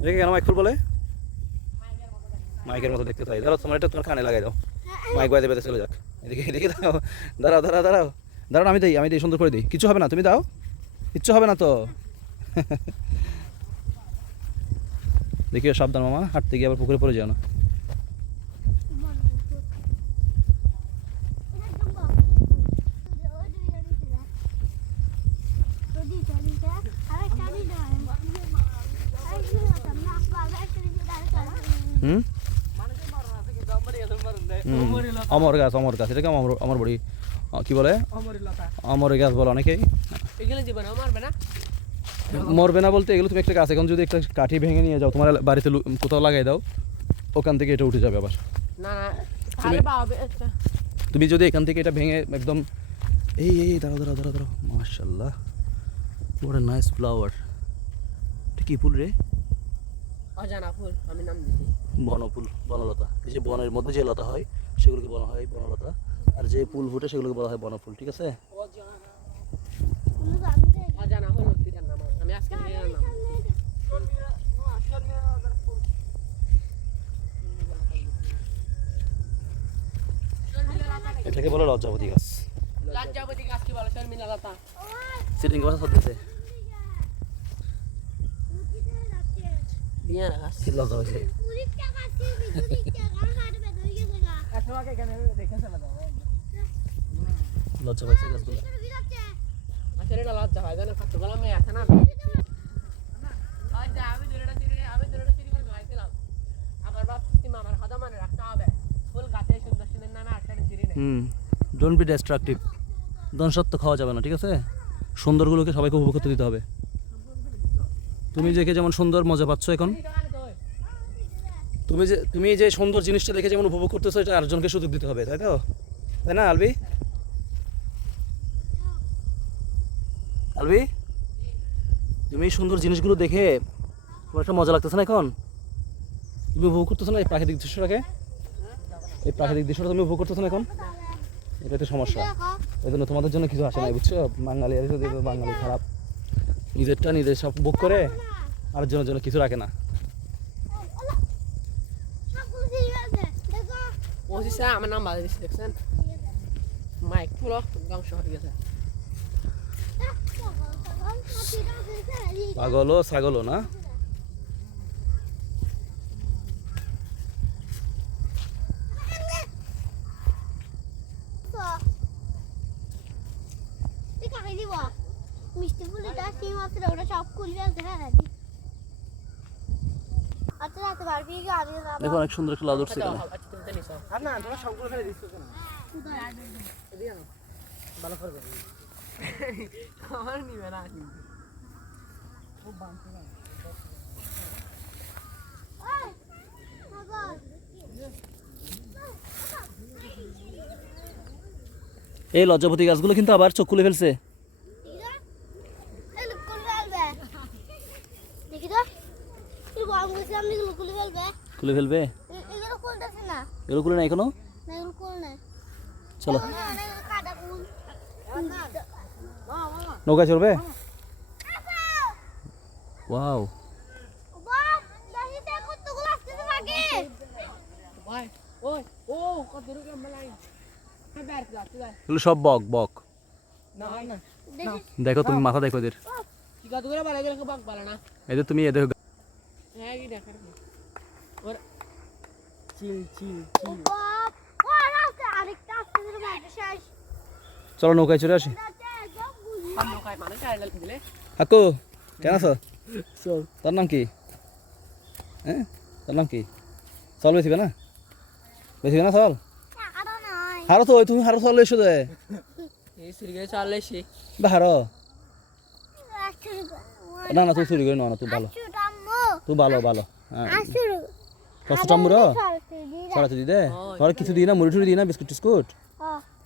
এটাকে কেন মাইক ফুল বলে? মাইকের মতো দেখতে চাই। দাঁড়াও, তোমার এটা তোমার কানে লাগাই দাও, মাইক বাজে বাজে চলে যাক। এদিকে এদিকে দাও, দাঁড়াও দাঁড়াও দাঁড়াও দাঁড়াও, আমি দিই সুন্দর করে দিই, কিছু হবে না, তুমি দাও, কিচ্ছু হবে না তো। দেখিও সাবধান মামা, হাঁটতে গিয়ে আবার পুকুরে পড়ে যাও না। অমর গাছ, অমর গাছ, এটাকে অমর বড়ি কি বলে? অমর গাছ বলে অনেকেই। মরবে না বলতে, এগুলো তুমি একটা গাছ এখন যদি একটা কাঠি ভেঙে নিয়ে যাও তোমার বাড়িতে কোথাও লাগাই দাও, ওখান থেকে এটা উঠে যাবে আবার। তুমি যদি এখান থেকে এটা ভেঙে একদম এই দাঁড়াও দাঁড়াও দাঁড়াও দাঁড়াও, মাশাআল্লাহ হোয়াট আ নাইস ফ্লাওয়ার। এটা কি ফুল রে? অজানা ফুল, আমি নাম দিছি বনফুল, বনলতা। এই যে বনের মধ্যে যে লতা হয় সেগুলোকে বলা হয় বনলতা, আর যে ফুল ফুটে সেগুলোকে বলা হয় বনফুল, ঠিক আছে? অজানা ফুল নদীটার নাম, আমি আজকে নাম এটাকে বলে লজ্জাবতী গাছ। লজ্জাবতী গাছ কি বলে? শর্মিলা লতা। সিটিং কথা সত্যি বিয়ার গাছ কি লজ্জা হয়েছে। লজ্জা পাইছে গাছগুলো। আসলে এটা লজ্জা হয় জানো, কতগুলো মেয়ে আছে না, আমি দূরেটা চুরি করে খাইছিলাম, আবার ভাবছি মামার কথা মনে রাখতে হবে, ফুল গাছে সুন্দর সুন্দর নামে একটা চুরি নেই। ডোন্ট বি ডিস্ট্রাকটিভ, ধ্বংসাত্মক খাওয়া যাবে না, ঠিক আছে? সুন্দরগুলোকে সবাইকে উপভোগ করতে দিতে হবে। তুমি দেখে যেমন সুন্দর মজা পাচ্ছ এখন, তুমি যে সুন্দর জিনিসটা দেখে যেমন উপভোগ করতেছো, এটা আরেকজনকে সুযোগ দিতে হবে, তাই তো? তাই না আলবি? আলবি, তুমি এই সুন্দর জিনিসগুলো দেখে তোমার একটা মজা লাগতেছে না এখন? তুমি উপভোগ করতেছো না এই প্রাকৃতিক দৃশ্যটাকে? এই প্রাকৃতিক দৃশ্যটা তুমি উপভোগ করতেছো না এখন? এটা তো সমস্যা। এই জন্য তোমাদের জন্য কিছু আসে নাই, বুঝছো? বাঙালি আর বাঙালি খারাপ, নিজেরটা নিজের সব বুক করে আরেকজনের জন্য কিছু রাখে না। আমার নাম বাজে দিচ্ছি, দেখছেন মাইক পুরো ধ্বংস হয়ে গেছে। পাগলও ছাগলও না। মিষ্টি ফুলটা সিম আছে, ওটা সব খুলবে হ্যাঁ। আচ্ছা রাতে পারবি কি? আমি দেখো অনেক সুন্দর একটা লাউ উঠছে এখানে। আর না তোমরা সবগুলো ফেলে দিচ্ছ কেন? ভালো করবে আমার নিবে না কিন্তু খুব বানতে না। এই লজ্জাপতি গাছগুলো কিন্তু আবার চোখ খুলে ফেলছে। খুলে ফেলবে? এগুলো খুলে না এখনো? চলো নৌকায় চলবে। ওয়াও, এগুলো সব বক বক। দেখো তুমি মাথা দেখো এদের, এদের তুমি এদের। চলো নৌকায় চলে আসি। হাকু কেন আছো? তোর নাম কি? হ্যাঁ তোর নাম কি? চল বেশিবে না, বেশিবে না চল। হারো তো তুমি হারো চল এসো দে হারো। না না তুই চুরি করে না, তুই ভালো, তুই ভালো ভালো। হ্যাঁ কষ্ট টাম্বুর সরাতে দি দে, সর কিছু দিই না, মুড়ি টুড়ি দিই না, বিস্কুট টিস্কুট।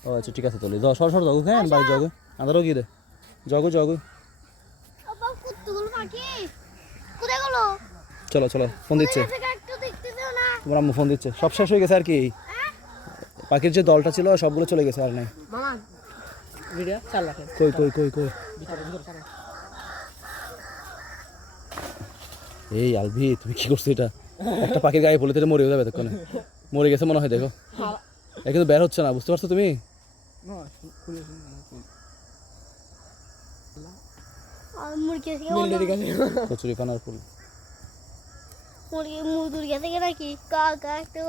ও আচ্ছা ঠিক আছে চলে যাও, সর সর জগু, হ্যাঁ বাড়ি জগু, আদারও গিয়ে দে জগু জগু। চলো চলো, ফোন দিচ্ছে তোমার আম্মু, ফোন দিচ্ছে। সব শেষ হয়ে গেছে আর কি, পাখির যে দলটা ছিল সবগুলো চলে গেছে, আর নাই। কই কই কই কই এই আলভি তুমি কি করছো এটা? একটা পাখির গায়ে পলিতে মরে যাবে এতক্ষণে। মরে গেছে মনে হয়, দেখো এটা কিন্তু বের হচ্ছে না, বুঝতে পারছো তুমি? আর মুরগি থেকে কচুরি পানার ফুল। মুরগি মুরগির থেকে নাকি কাকা একটা